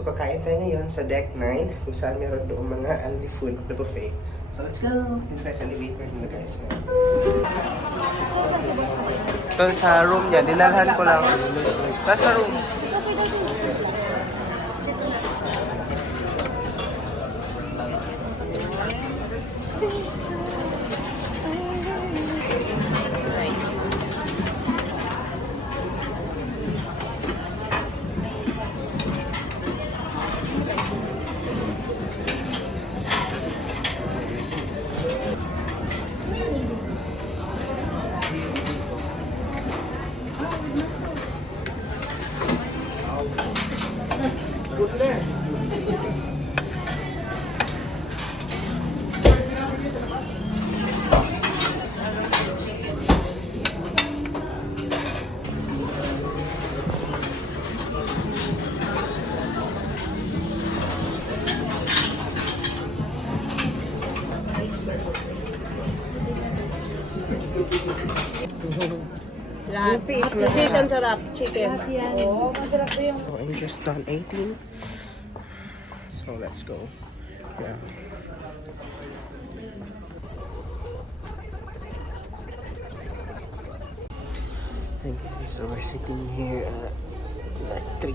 So kakain tayo ngayon sa Deck 9 kung saan meron doon mga only food na buffet. So let's go! Dito tayo sa elevator nila guys. Doon sa room niya, dinalhan ko lang. Tapos sa room. Lahat. Fish ang sarap. Chicken. Oo, masarap po yung... So I'm just done 18. So let's go. Yeah. Okay, so we're sitting here at Deck 3.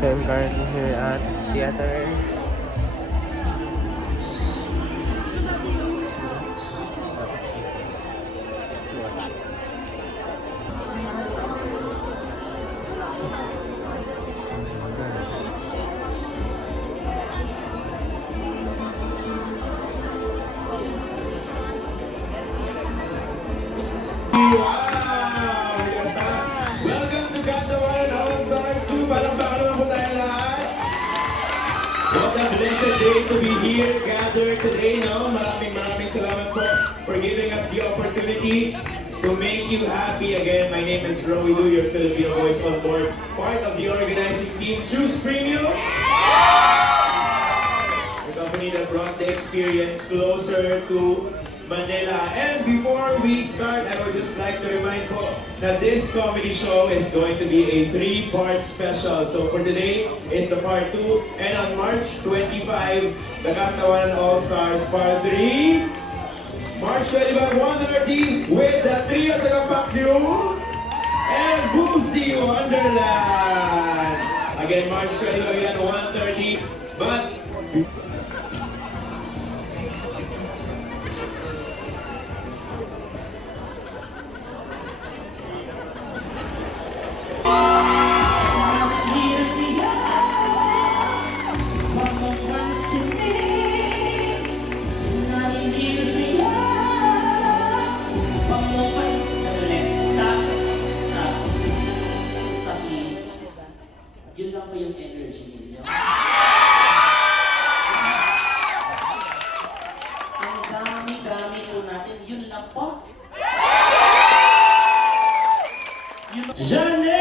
So I'm currently here at theater. Welcome to Kantawan All-Stars 2. Palakpakan naman po tayo lahat. What a blessed day to be here, gathered today, no? Maraming salamat po for giving us the opportunity to make you happy again. My name is Roy Lu, your Filipino voice on board, part of the organizing team, Choose Premium. The company that brought the experience closer to Manila. And before we start, I would just like to remind po that this comedy show is going to be a 3-part special. So for today is the part 2, and on March 25, the Kantawan All-Stars Part 3. March 25, 1:30 with the trio Tagapakyo and Boomsy Wonderland. Again, March 25 at 1:30. But yun lang po yung energy ninyo. Ang dami-dami po natin, yun lang po. Janelle!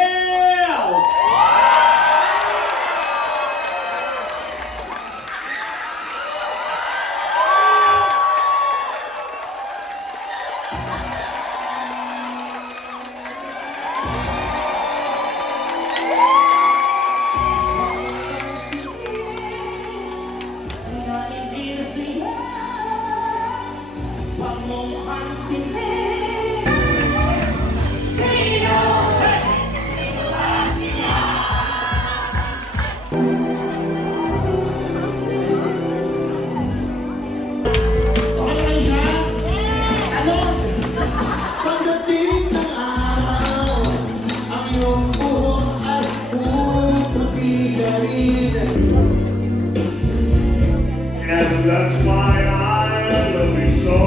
and that's why I love you so.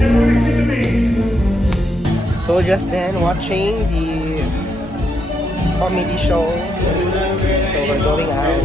Everybody sing to me. So just then, watching the comedy show. So we're going out.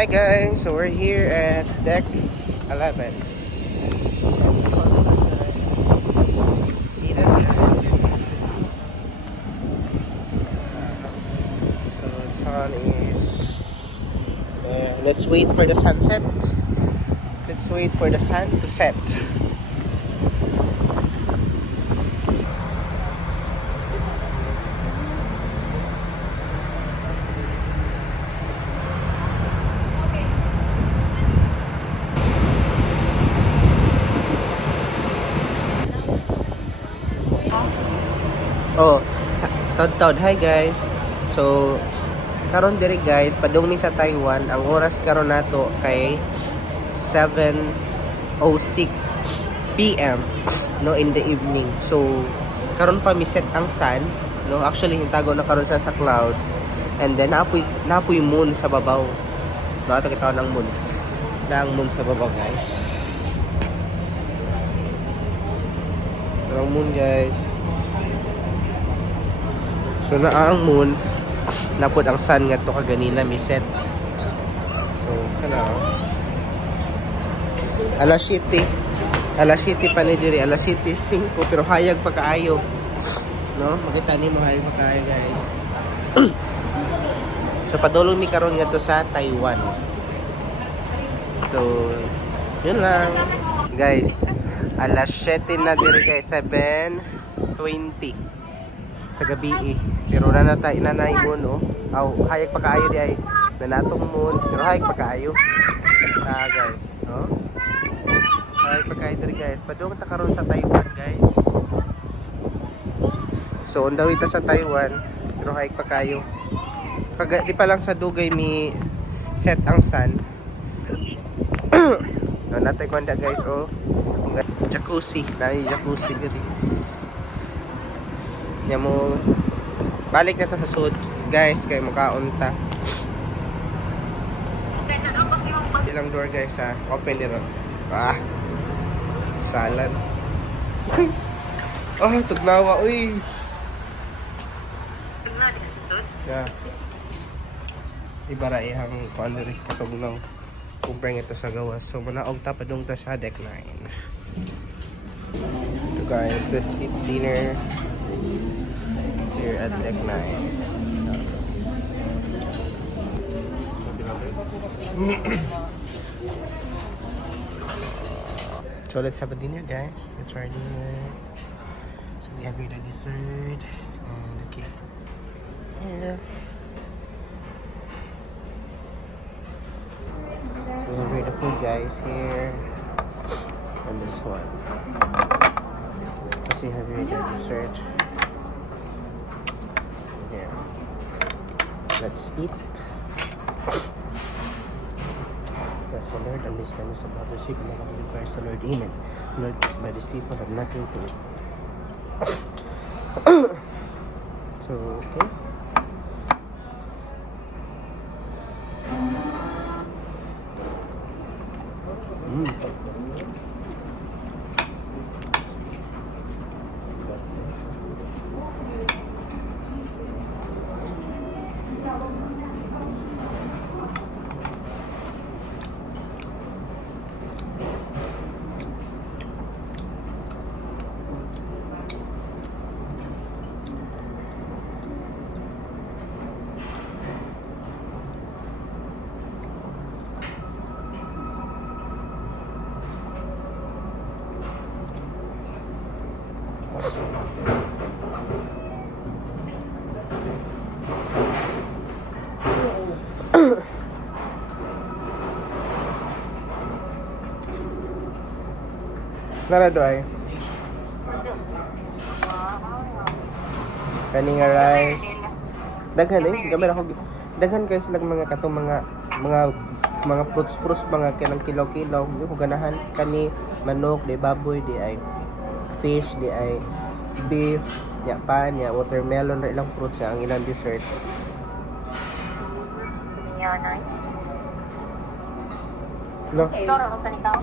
Hi guys, so we're here at deck 11. See that? So the sun is. Let's wait for the sunset. Let's wait for the sun to set. Oh, Tod, hi guys. So, karon diri guys, padung mi sa Taiwan. Ang oras karon nato kay 7:06 PM no in the evening. So, karon pa mi set ang sun, no? Actually hintago na karon sa clouds. And then napoy moon sa babaw. No, ato kita ng moon. Na ang moon sa babaw, guys. Ang moon, guys. So naa ang moon, napod ang sun nga to kaganina mi set. So kana alas 7 pa ni diri, alas 7:05 pero hayag pa kaayo. No, makita nimo hayag pa kaayo guys. So padulong mi karon nga to sa Taiwan. So yun lang guys. Alas 7 na diri guys, 7:20 sa gabi pero nanatay nanay mo no aw hayag pa kaayo di ay nanatong moon pero hayag pa kaayo guys no hayag pa kaayo diri guys padung ta karon sa Taiwan guys so on the way ta sa Taiwan pero hayag pa kaayo pag di pa lang sa dugay mi set ang sun no natay kwanda guys oh jacuzzi na jacuzzi diri nya mo balik na ta sa sud guys kay mukaon ta ilang door guys ha open din salad tugnawa uy yeah ibara ihang kuan diri katugnaw kumpring ito sa gawas so manaog ta padung ta sa deck 9 so guys let's eat dinner here at deck 9. So let's have a dinner guys. Let's try dinner. So we have here the dessert and the cake. Here. We have here the food guys here. And this one. So we have here the dessert. Let's eat. Yes, O Lord, and this time is about the sheep and the Lord requires the Lord. Amen. Lord, by these people have nothing to eat. So, okay. Nara do ay. Kani nga rice. Daghan gamay ako. Daghan kay sila mga katong mga fruits mga kanang kilo-kilo, di ko ganahan kani manok, di baboy, di ay fish, di ay beef, ya pan, ya watermelon ra ilang fruits ang ilang dessert. No. Ito ra sa nikaw.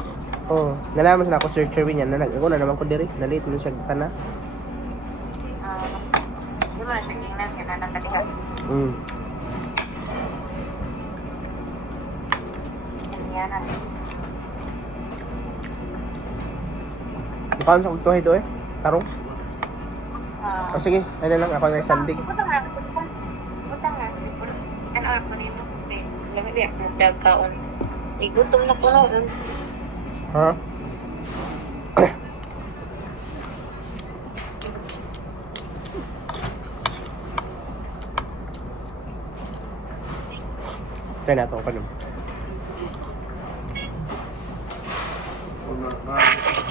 Oh, nalaman na ako Sir Cherwin yan. Ako na naman ko diri. Nalit mo siya pana. Di ba siya tingnan ka na nakalihat? Yan. Mukhang sa kultuhay ito eh. Tarong. Ah. O sige, ano lang ako na sandig. Butang na. Butang na. Ano oras pa nito? Lamig ako nagdagkaon. Igutom na po na. Ha? Try na ito pa naman.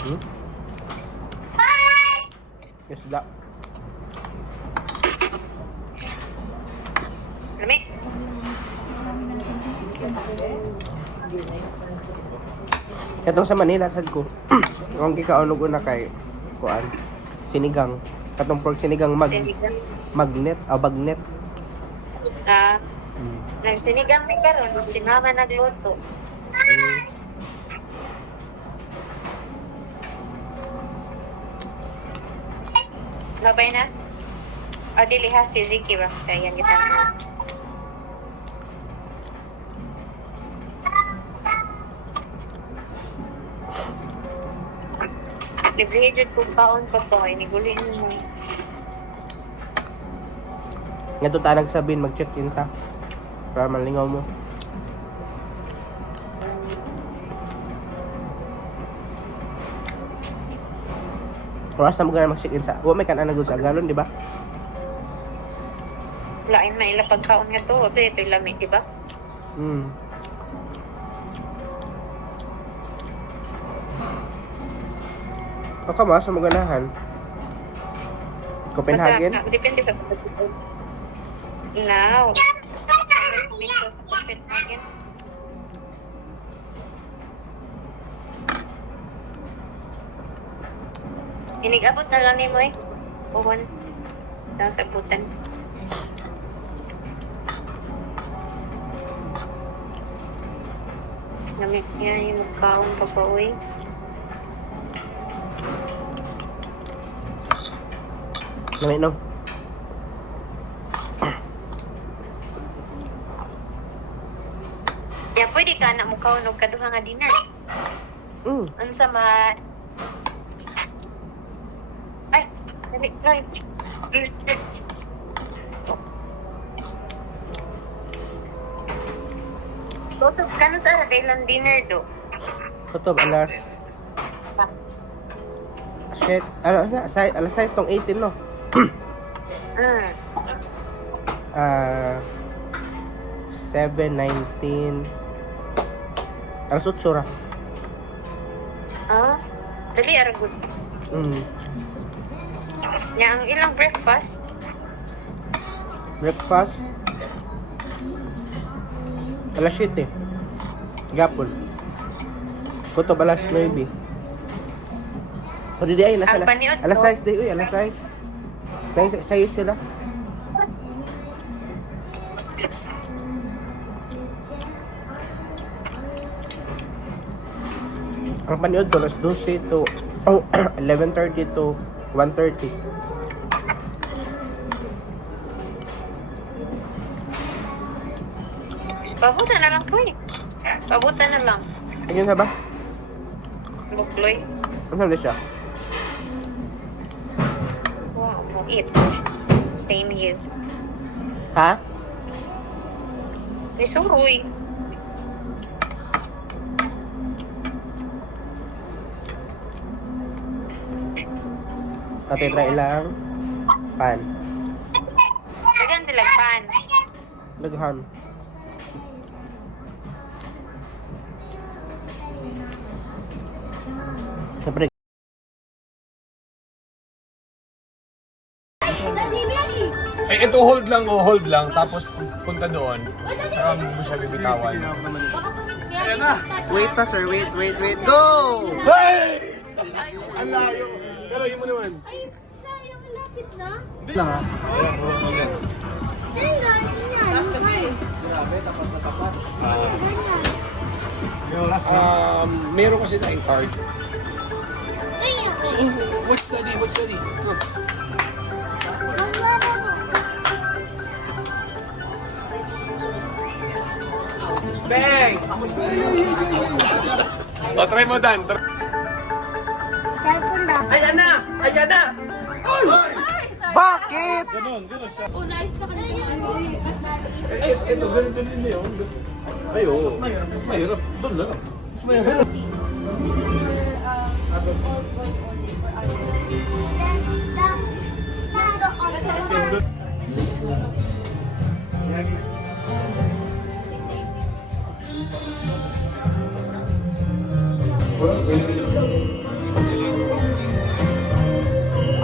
Hmm? Yes, da. Lamig. Katong sa Manila, sad ko. Ang kikaunog na kay kuan. Sinigang. Katong pork sinigang Sinigang. magnet, bagnet. Ah, Hmm. nagsinigang ni karon, si mama nagluto. Babay na? O dili ha, si Ziki ba? Sa yan kita. Libre jud kung kaon pa po, inigulin mo. Nga to tanang sabihin, mag-check-in ta. Para malingaw mo. Oras na mo ganun mag-check-in sa... Huwag may kananagod sa Agalon, di ba? Lain man ila pagkaon nga to, ito yung lamig, di ba? Hmm. O ka ba sa maganahan? Copenhagen? Basta, depende sa pagkaon. Now, minsan sa Copenhagen. Inigabot na lang ni mo eh. Puhon. Lang sa butan. Lamig yan yung magkaon pa pa uwi. Lamig no? Ya, pwede ka na mo kaon og kaduha nga dinner. Hmm. Unsa ma... Ay, dali, try. Tutok ka na tara, kailan dinner do? Kutob, alas... Pa. Shit. Alas 6 tong 18, no? Mm. 7:19. Alas 8 ra. Ah, dali, aragod. Hmm. Nya ang ilang breakfast, Breakfast. Alas 7. Gapon. Kutob, alas 9. O di ay, Ang paniod alas ko. 6 di, uy, alas 6. Dahil sayo sila. Ang paniod ko, alas 12 to 11:30 to 1:30. pabutan na lang po eh. Pabutan na lang. Tingin na ba? Bukloy. Ano na siya? Wow, mo eat. Same you. Ha? Ni Suroy. Ate, try lang. Pan. Dagan sila pan. Daghan. Siyempre. Eh, ito hold lang, tapos punta doon. Saka mo siya bibitawan. Wait pa, sir. Wait. Go! Hey! Ang layo. Pero yun mo naman. Ay, sayang, lapit na. Lang ha. Saan galing yan? Ganyan. Meron kasi tayong card. Ayan. So, what's study? Ang laro mo. Bang! O, try mo, Dan. Cellphone lang. Ayan na! Ayan na! Bakit? Ay, ito, ganito din yun. Ay, oo. Mas mahirap. Doon lang.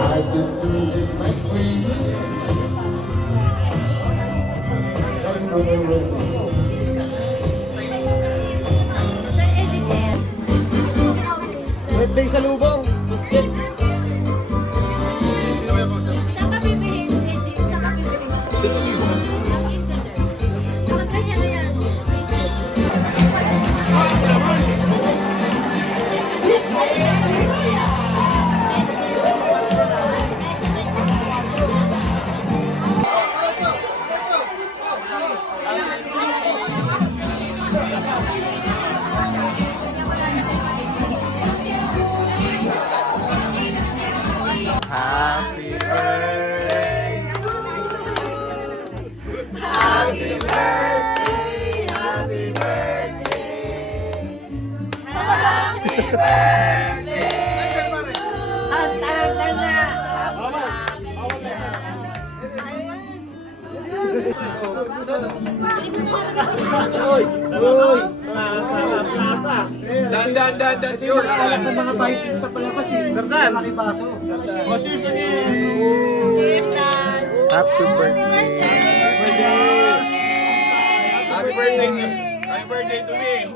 I can do this my queen. Stand on the rain. Birthday sa lubong. Saan ka bibili? Saan ka bibili? Ang ganyan na yan. Happy birthday. Dan, si Jordan. Mga fighting sa palabas eh. Malaki baso. Happy birthday. Happy birthday to me.